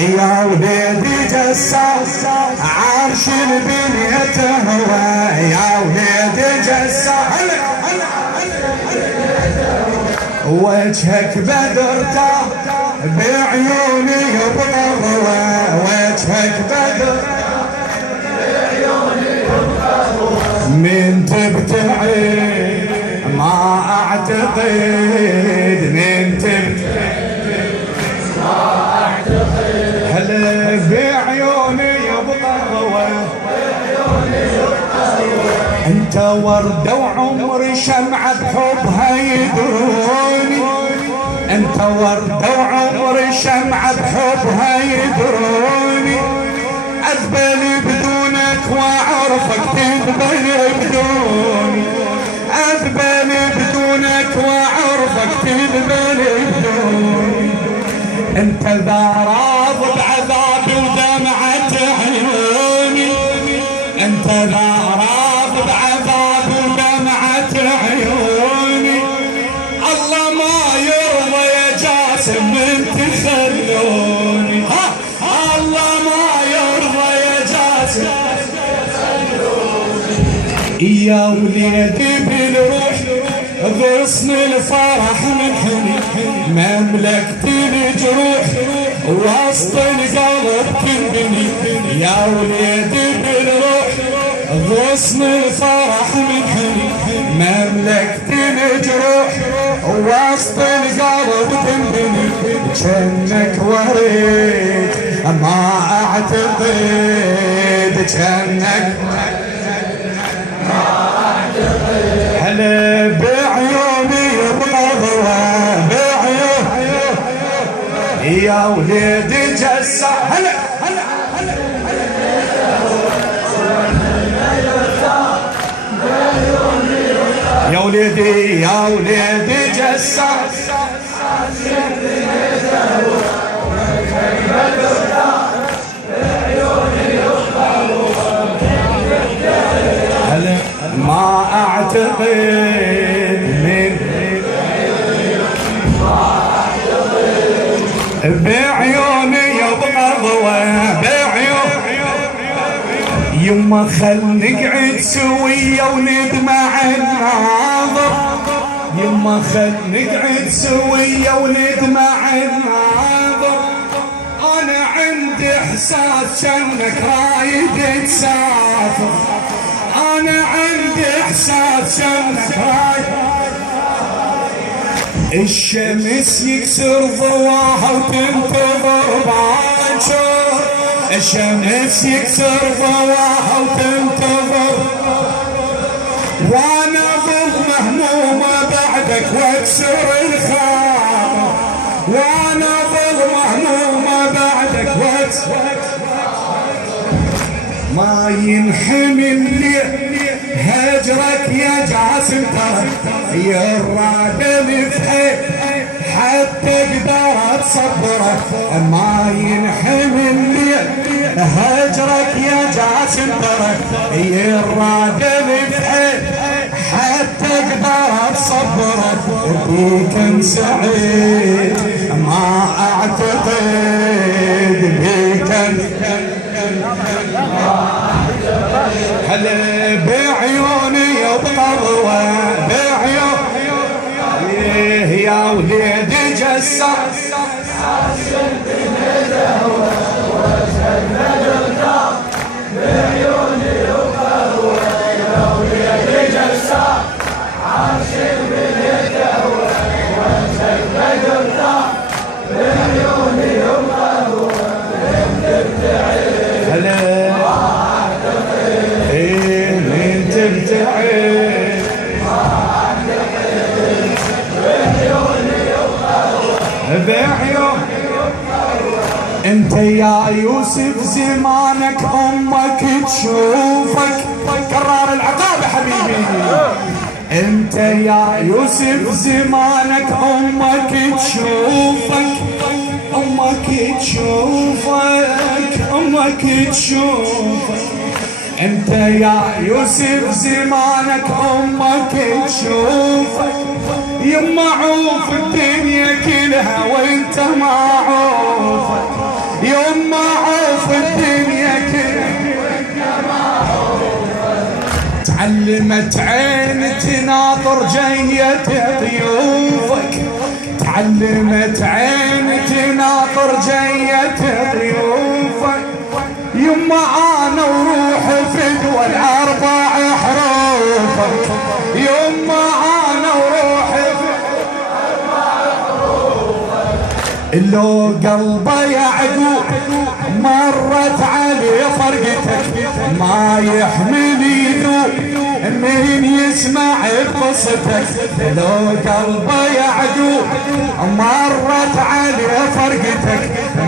يا وليدي جساس عرش البنية هو يا وليدي جساس وجهك بدرته بعيوني بغضوة وجهك بدرته بعيوني بغضوة من تبتعد ما اعتقد من تبتعد ما اعتقد هلا بعيوني بغضوة انت وردة وعمري شمعة بحبها يدروني انت وردة وعمري شمعة بحبها يدروني اذبل بدونك واعرفك تذبل بدوني اذبل بدونك واعرفك تذبل بدوني انت ذا راض بعذابي ودمعة عيوني انت ذا راض بعذابي ودمعة عيوني الله ما يرضى يا جاسم من تخلوني الله ما يرضى يا جاسم يا وليدي بالروح غصن الفرح من حني مملكة الجروح وسط القلب تنبني يا وليدي بالروح غصن الفرح من حني مملكة الجروح وسط القلب تنبني جنك وريد ما اعتقد جنك هلا بعيوني بغضوة بعيوني يا وليدي جسا هلا هلا هلا يا وليدي يا وليدي جسا هلا ما اعتقد من بعيوني بغضوة بعيوني يما خل نقعد سوية وندمع الناظر يما خل نقعد سوية وندمع الناظر انا عندي احساس شنك رايد تسافر انا عندي احساس انك رايح الشمس يكسر ضواها وتنتظر باكر الشمس يكسر ضواها وتنتظر وانا ظل مهمومة بعدك واكسر الخاطر وانا ظل مهمومة بعدك واكسر ما ينحمل لي هجرك يا جاسم ترى يراد الفحي حتى اقدر اتصبرك ما ينحمل لي هجرك يا جاسم ترى يراد الفحي حتى اقدر اتصبرك بيك سعيد ما اعتقد بيك هلا بعيوني بغضوة بعيوني يا وليدي جسا بعيوني بغضوة يا وليدي جسا عرش البنية هو وجهك بدرته بعيوني بغضوة هلا انت يا يوسف زمانك امك تشوفك كرار العقاب حبيبي انت يا يوسف زمانك امك تشوفك امك تشوفك امك تشوفك انت يا يوسف زمانك امك تشوفك يما عوف الدنيا كلها وانت ما عوفك يوم ما عوف الدنيا كلها تعلمت عين تناطر جية ضيوفك، تعلمت عين تناطر جية ضيوفك. يما انا وروح فدوى الاربع حروفك، يما انا وروح فدوى الاربع حروفك. لو قلبه يعقوب مرت عليه فرقتك ما يحمل يذوب من يسمع قصتك. لو قلبه يعقوب مرت عليه فرقتك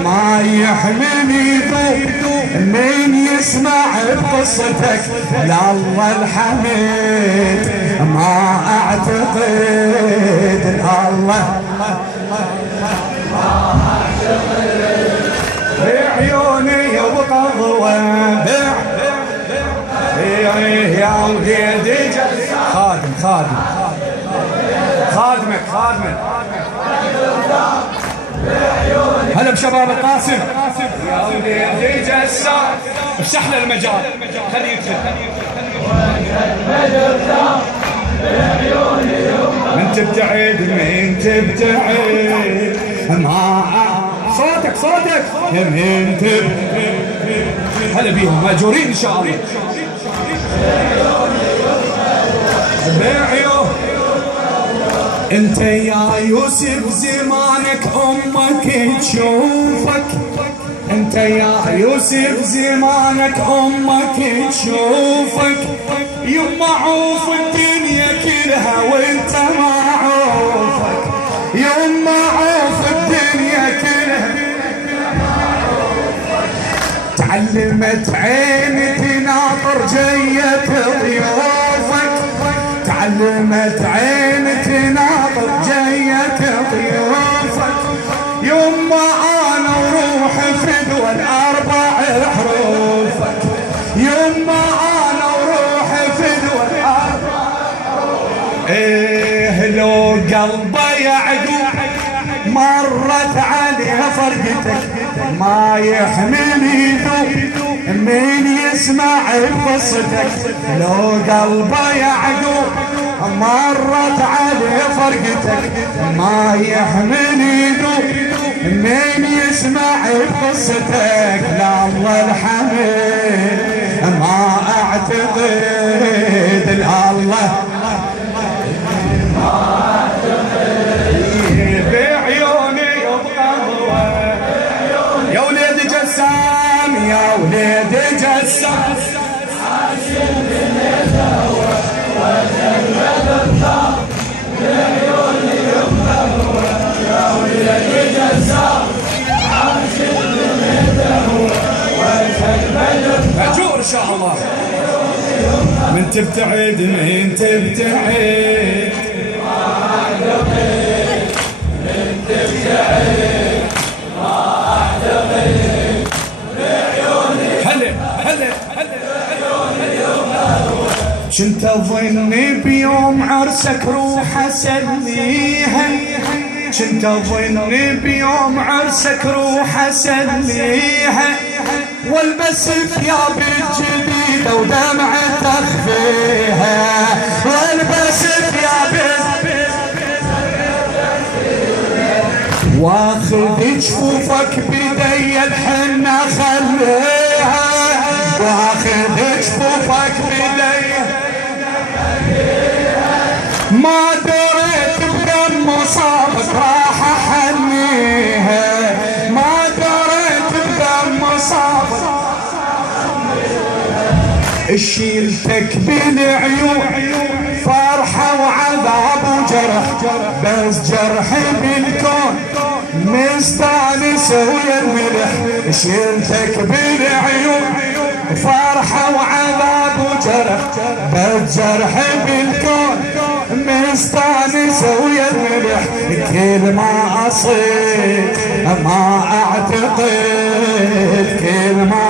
ما يحمل يذوب من يسمع قصتك. لله الحميد ما اعتقد الله بعيوني وبقضوة يا وليدي خادم خادمك هلا بشباب القاسم. يا وليدي جسار افسح له المجال خليه يدخل. من تبتعد ما صوتك من هلا بيهم ماجورين ان شاء الله. بعيو انت يا يوسف زمانك امك تشوفك، انت يا يوسف زمانك امك تشوفك. يما عوف الدنيا كلها وانت ما عوفك، يما عوف الدنيا كلها. تعلمت عين تناطر جية ضيوفك، تعلمت عين تناطر جية ضيوفك. يما انا وروح فدوى الاربع حروفك، يما انا وروح فدوى الاربع حروفك. ايه لو قلبه يعقوب مرت عليها فرقتك ما يحمل يذوب من يسمع قصتك. لو قلبه يعقوب مرت عليه فرقتك ما يحمل يذوب من يسمع قصتك. لله الحمد ما اعتقد الله بعيوني وبقضوة. يا وليدي جسام يا وليدي جسام عاشق بالندوة وجنبت الطاق بعيوني وبقضوة. يا وليدي جسام عاشق بالندوة وجنبت الطاق. مأجور ان شاء الله. من تبتعد كنت اظن بيوم عرسك روح اسليها، كنت اظن بيوم عرسك روح اسليها. والبس ثياب جديدة ودمعة تخفيها، والبس ثياب واخذ جفوفك بدي الحنة خليها، واخذ جفوفك بدي ما دريت بدم مصابك راح احنيها، ما دريت بدم مصابك شيلتك بالعيون فرحة وعذاب وجرح، بس جرحي بالكون مستانس ويا الملح. شيلتك بالعيون فرحة وعذاب وجرح، بس جرحي بالكون مستانس ويا الملح. كل ما اصير ما اعتقد، كل ما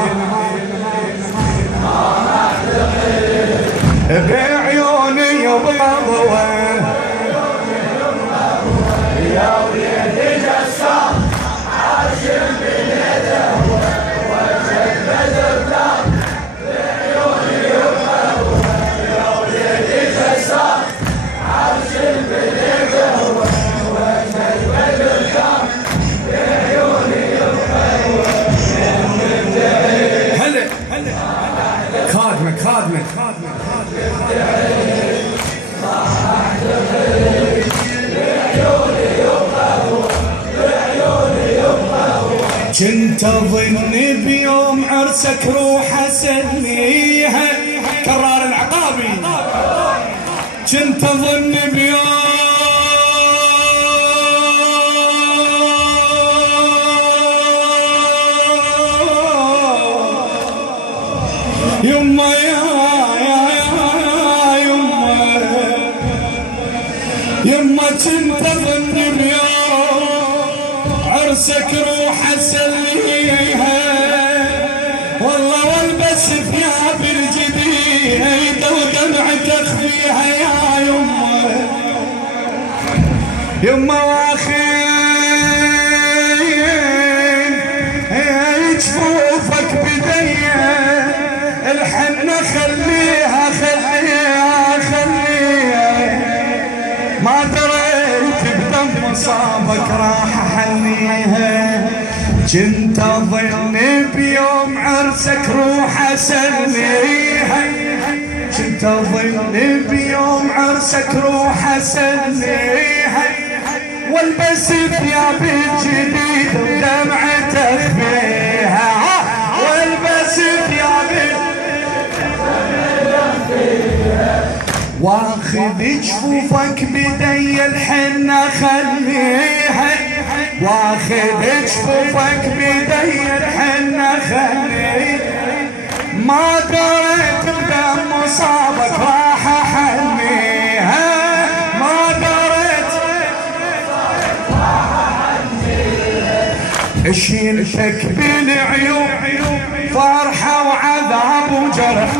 بعيوني وبقضوة. يا وليدي جسام عاشق بالندوة كنت اظن بيوم عرسك روح اسليها. كرار العقابي. كنت اظن بيوم يما يا يما كنت اظن بيوم عرسك روح اسليها. والله والبس ثياب الجديد ودمعك اخفيها يا يما واخين جفوفك بديا الحنة خليها ما دريت بدم مصابك راح احنيها. كنت اظن بيوم عرسك روح اسليها. كنت اظن بيوم عرسك روح اسليها والبس ثياب الجديد ودمعة اخفيها. والبس ثياب واخذ جفوفك بدي الحنة خليها. واخذ جفوفك بدي الحنة خليها ما دريت بدم مصابك راح احنيها. ما دريت شيلتك بالعيوب فرحة وعذاب وجرح.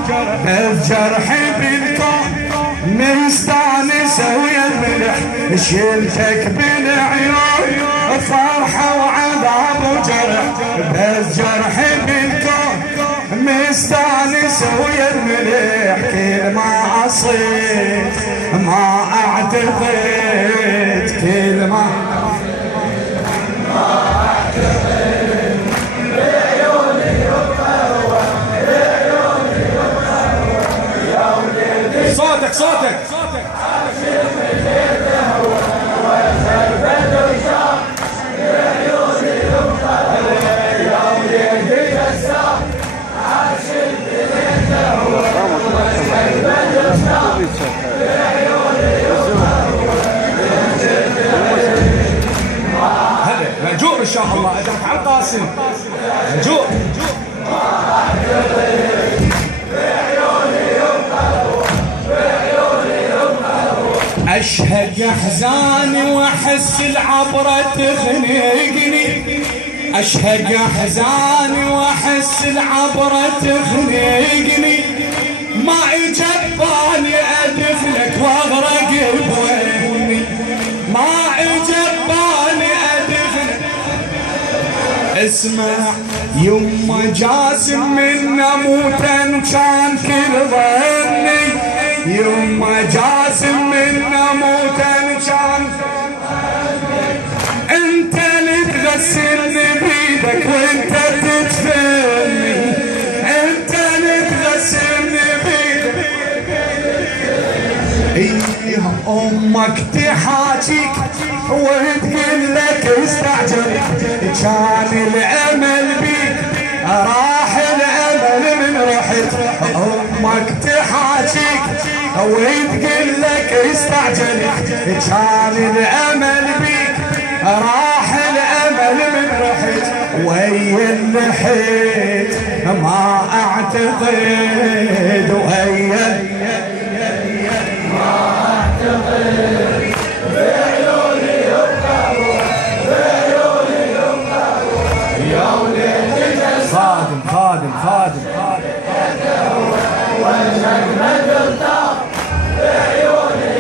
الجرح بالكون مستانسة ويا الملح. شيلتك بالعيون فرحة وعذاب وجرح. بس جرح بالكون مستانسة ويا الملح. كل ما عصيت ما اعتقد كل ما صوتك هذا مأجور ان شاء الله. ادعك على القاسم مأجور. اشهق احزاني واحس العبرة تخنقني. اشهق احزاني واحس العبرة تخنقني. ما اجباني ادفنك واغرق بويني. ما اجباني ادفنك. اسمع يما جاسم من موتا كان كل ظني. يما جاسم من موتا كان انت اللي تغسلني بيدك وانت تدفني. انت اللي تغسلني بيدك. ايه امك تحاجيك وتقول لك استعجلك. كان الامل بيك راح الامل من رحت. امك تحاجيك وتقول لك استعجلك. كان الامل بيك راح الامل من رحت. ويا اللحيت ما اعتقد ويا ما اعتقد. بعيوني يبقى بعيوني يبقى يا وليدي. خادم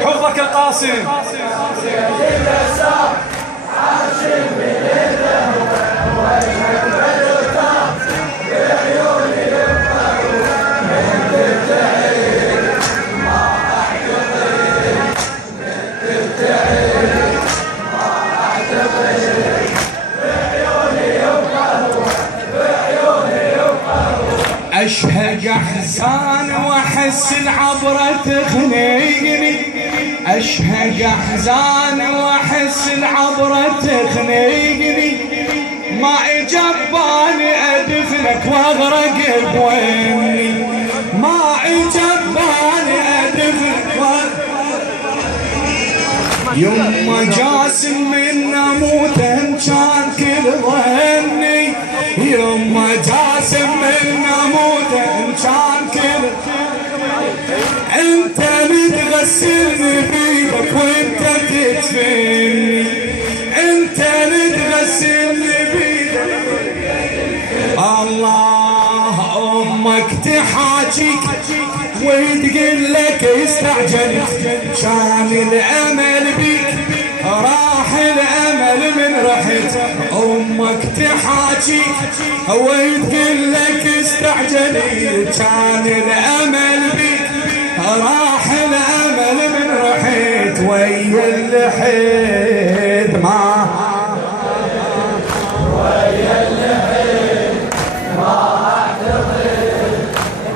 حفظك القاسم. اشهق احزان واحس العبرة تخنقني. اشهق احزان واحس العبرة تخنقني. ما اجباني ادفنك واغرق بويني، ما اجباني ادفنك يما جاسم من اموته كان كل ظني، يما جاسم من اموته كان كل انت متغسلني بيدك وانت تدفني، انت متغسلني بيدك. الله امك تحاجيك وتقول لك استعجلت، كان الامل بيك راح الامل من رحت. امك تحاجيك وتقول لك استعجلت، كان الامل بيك راح الامل من رحت. ويا اللحد ما ويا اللحد ما اعتقد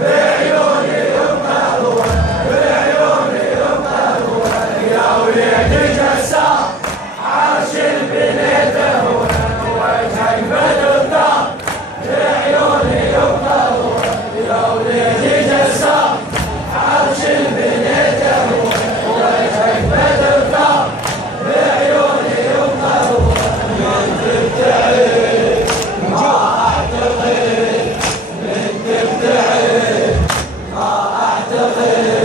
بعيوني يبقى هو، بعيوني يبقى هو يا وليد جسام عرش البنيت هو، وجهك بالدار بعيوني يبقى هو يا وليد جسام عرش البنيت هو، وجهك بالدار بعيوني يبقى هو. من تبتعد ما اعتقد، من تبتعد ما اعتقد